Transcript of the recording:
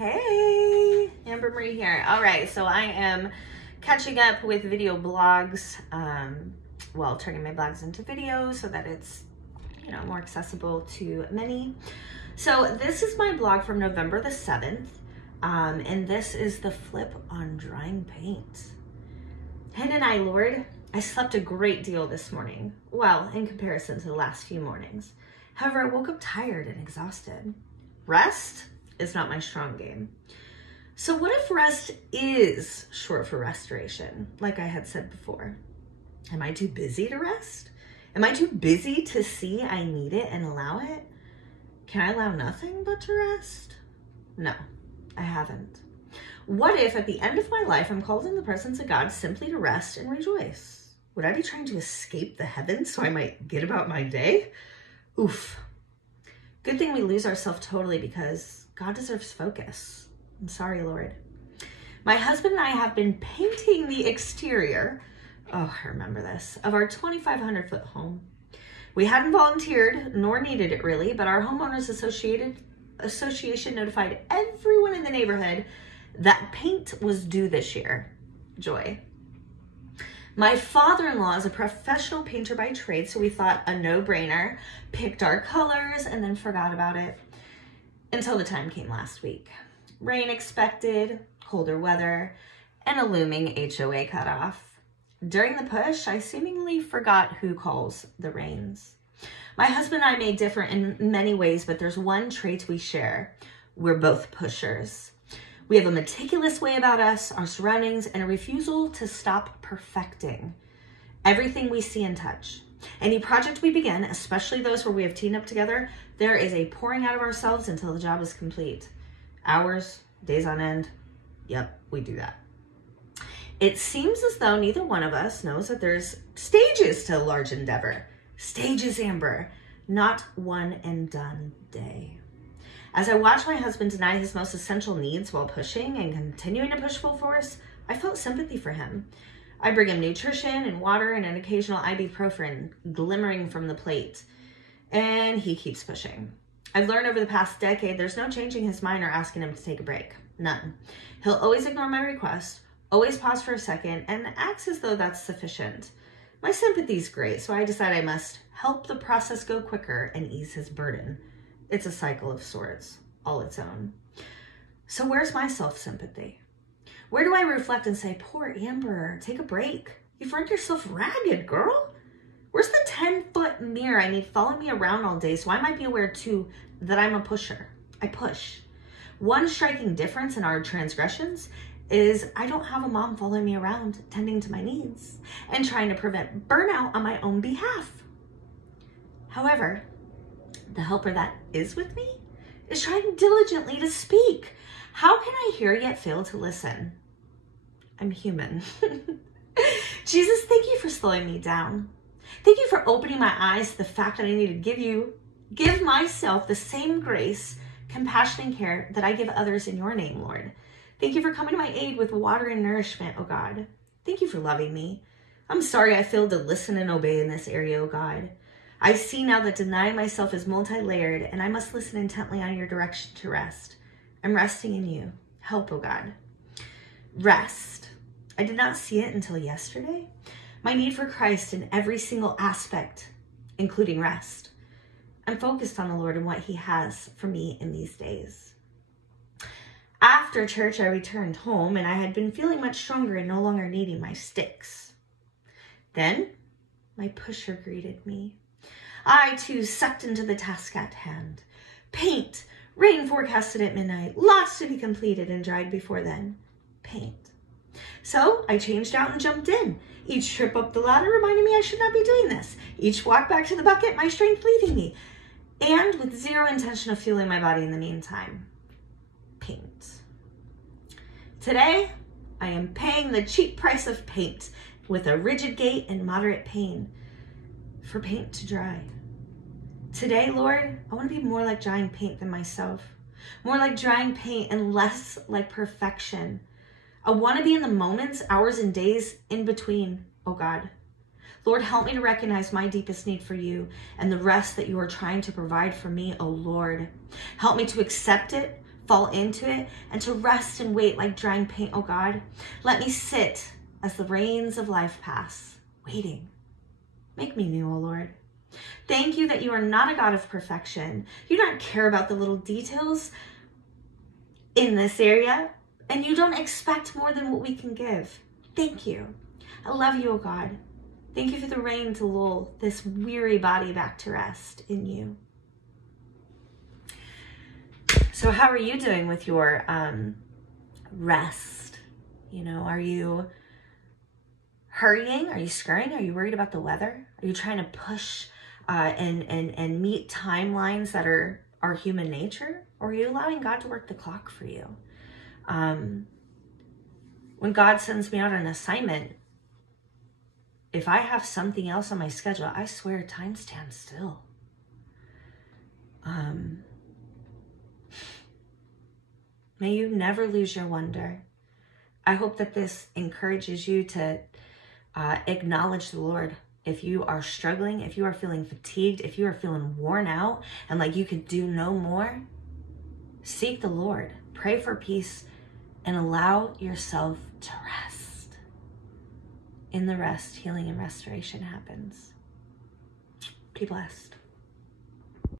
Hey, Amber Marie here. All right, so I am catching up with video blogs, turning my blogs into videos so that it's, more accessible to many. So this is my blog from November the 7th, and this is the flip on drying paint. Hen and I, Lord, I slept a great deal this morning. Well, in comparison to the last few mornings. However, I woke up tired and exhausted. Rest is not my strong game. So what if rest is short for restoration, like I had said before? Am I too busy to rest? Am I too busy to see I need it and allow it? Can I allow nothing but to rest? No, I haven't. What if at the end of my life, I'm called in the presence of God simply to rest and rejoice? Would I be trying to escape the heavens so I might get about my day? Oof. Good thing we lose ourselves totally because God deserves focus. I'm sorry, Lord. My husband and I have been painting the exterior, I remember this, of our 2,500 foot home. We hadn't volunteered, nor needed it really, but our homeowners association notified everyone in the neighborhood that paint was due this year. Joy. My father-in-law is a professional painter by trade, so we thought a no-brainer, picked our colors, and then forgot about it until the time came last week. Rain expected, colder weather, and a looming HOA cutoff. During the push, I seemingly forgot who calls the rains. My husband and I may differ in many ways, but there's one trait we share. We're both pushers. We have a meticulous way about us, our surroundings, and a refusal to stop perfecting everything we see and touch. Any project we begin, especially those where we have teamed up together, there is a pouring out of ourselves until the job is complete. Hours, days on end. Yep, we do that. It seems as though neither one of us knows that there's stages to a large endeavor. Stages, Amber, not one and done day. As I watched my husband deny his most essential needs while pushing and continuing to push full force, I felt sympathy for him. I bring him nutrition and water and an occasional ibuprofen glimmering from the plate, and he keeps pushing. I've learned over the past decade there's no changing his mind or asking him to take a break. None. He'll always ignore my request, always pause for a second, and acts as though that's sufficient. My sympathy's great, so I decide I must help the process go quicker and ease his burden. It's a cycle of sorts, all its own. So where's my self-sympathy? Where do I reflect and say, poor Amber, take a break. You've run yourself ragged, girl. Where's the 10-foot mirror I need following me around all day so I might be aware too that I'm a pusher? I push. One striking difference in our transgressions is I don't have a mom following me around tending to my needs and trying to prevent burnout on my own behalf. However, the helper that is with me is trying diligently to speak. How can I hear yet fail to listen? I'm human. Jesus, thank you for slowing me down. Thank you for opening my eyes to the fact that I need to give myself the same grace, compassion, and care that I give others in your name, Lord. Thank you for coming to my aid with water and nourishment, oh God. Thank you for loving me. I'm sorry I failed to listen and obey in this area, oh God. I see now that denying myself is multi-layered and I must listen intently on your direction to rest. I'm resting in you. Help, oh God. Rest. I did not see it until yesterday. My need for Christ in every single aspect, including rest. I'm focused on the Lord and what he has for me in these days. After church, I returned home and I had been feeling much stronger and no longer needing my sticks. Then my pusher greeted me. I too sucked into the task at hand. Paint, rain forecasted at midnight, lots to be completed and dried before then. Paint. So I changed out and jumped in. Each trip up the ladder reminded me I should not be doing this. Each walk back to the bucket, my strength leaving me. And with zero intention of fueling my body in the meantime. Paint. Today, I am paying the cheap price of paint with a rigid gait and moderate pain for paint to dry. Today, Lord, I want to be more like drying paint than myself. More like drying paint and less like perfection. I want to be in the moments, hours, and days in between, oh God. Lord, help me to recognize my deepest need for you and the rest that you are trying to provide for me, oh Lord. Help me to accept it, fall into it and to rest and wait like drying paint, oh God. Let me sit as the rains of life pass, waiting. Make me new, oh Lord. Thank you that you are not a God of perfection. You don't care about the little details in this area, and you don't expect more than what we can give. Thank you. I love you, oh God. Thank you for the rain to lull this weary body back to rest in you. So how are you doing with your rest? You know, are you hurrying? Are you scurrying? Are you worried about the weather? Are you trying to push and meet timelines that are human nature? Or are you allowing God to work the clock for you? When God sends me out on an assignment, if I have something else on my schedule, I swear time stands still. May you never lose your wonder. I hope that this encourages you to acknowledge the Lord. If you are struggling, if you are feeling fatigued, if you are feeling worn out and like you could do no more, seek the Lord. Pray for peace and allow yourself to rest. In the rest, healing and restoration happens. Be blessed.